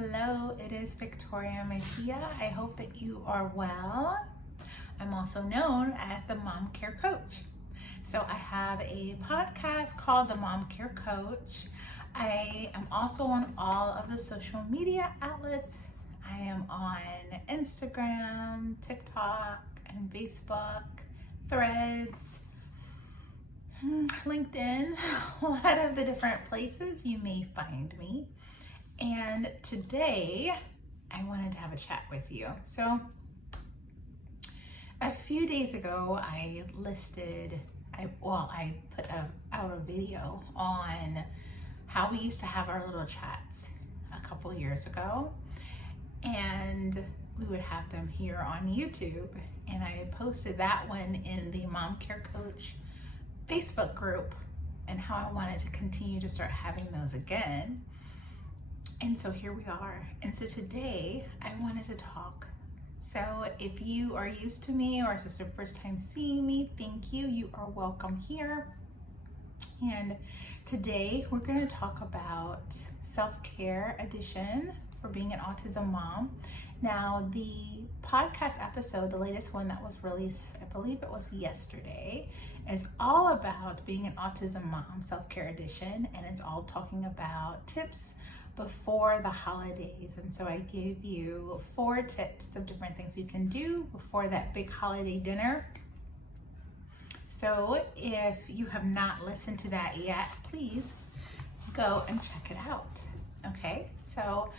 Hello, it is Victoria Mattia. I hope that you are well. I'm also known as the Mom Care Coach. So I have a podcast called the Mom Care Coach. I am also on all of the social media outlets. I am on Instagram, TikTok, and Facebook, Threads, LinkedIn, a lot of the different places you may find me. And today I wanted to have a chat with you. So a few days ago, I put out a video on how we used to have our little chats a couple years ago, and we would have them here on YouTube. And I posted that one in the Mom Care Coach Facebook group, and how I wanted to continue to start having those again. And so here we are. And so today I wanted to talk. So if you are used to me or is this your first time seeing me, thank you. You are welcome here. And today we're going to talk about self-care edition for being an autism mom. Now the podcast episode, the latest one that was released, I believe it was yesterday, is all about being an autism mom, self-care edition. And it's all talking about tips before the holidays. And so I gave you 4 tips of different things you can do before that big holiday dinner. So if you have not listened to that yet, please go and check it out. Okay, so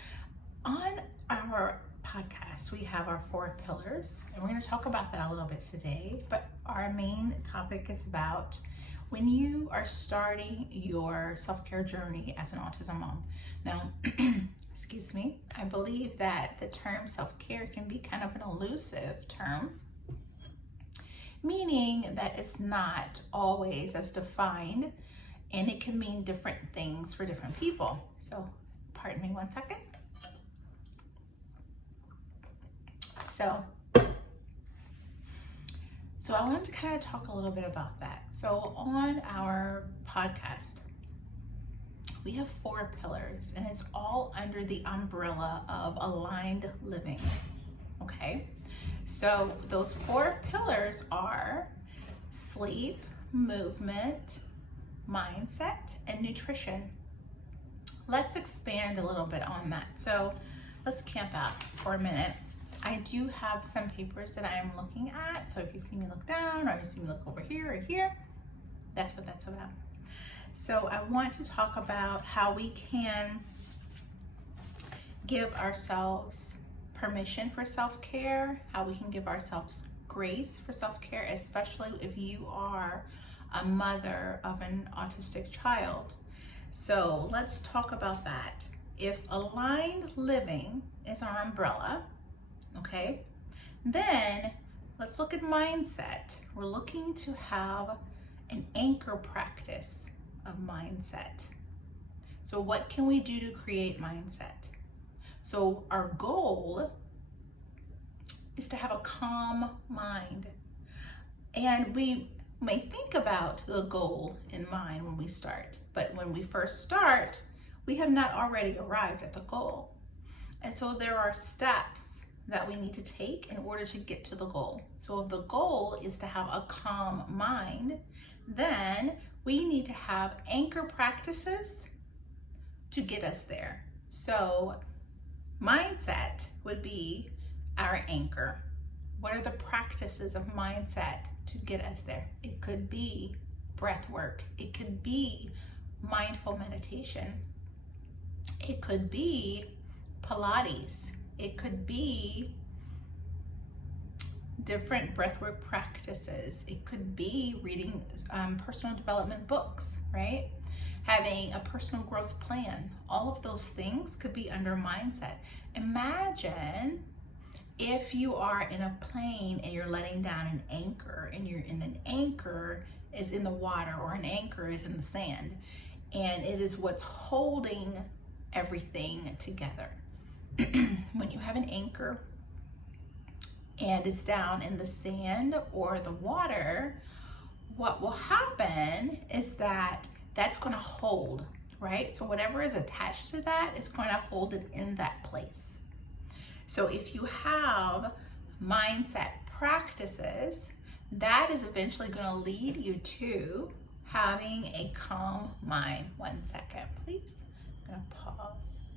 on our podcast, we have our 4 pillars, and we're going to talk about that a little bit today. But our main topic is about when you are starting your self-care journey as an autism mom. Now, excuse me, I believe that the term self-care can be kind of an elusive term, meaning that it's not always as defined, and it can mean different things for different people. So, pardon me one second. So I wanted to kind of talk a little bit about that. So on our podcast, we have 4 pillars, and it's all under the umbrella of aligned living. Okay, so those 4 pillars are sleep, movement, mindset, and nutrition. Let's expand a little bit on that. So let's camp out for a minute. I do have some papers that I am looking at. So if you see me look down, or you see me look over here or here, that's what that's about. So I want to talk about how we can give ourselves permission for self-care, how we can give ourselves grace for self-care, especially if you are a mother of an autistic child. So let's talk about that. If aligned living is our umbrella, okay, then let's look at mindset. We're looking to have an anchor practice of mindset. So what can we do to create mindset? So our goal is to have a calm mind. And we may think about the goal in mind when we start, but when we first start, we have not already arrived at the goal. And so there are steps that we need to take in order to get to the goal. So if the goal is to have a calm mind, then we need to have anchor practices to get us there. So mindset would be our anchor. What are the practices of mindset to get us there? It could be breath work. It could be mindful meditation. It could be Pilates. It could be different breathwork practices. It could be reading personal development books, right? Having a personal growth plan. All of those things could be under mindset. Imagine if you are in a plane and you're letting down an anchor, and an anchor is in the water, or an anchor is in the sand, and it is what's holding everything together. When you have an anchor and it's down in the sand or the water, what will happen is that that's going to hold right? So whatever is attached to that is going to hold it in that place. So if you have mindset practices, that is eventually going to lead you to having a calm mind. 1 second, please. I'm going to pause.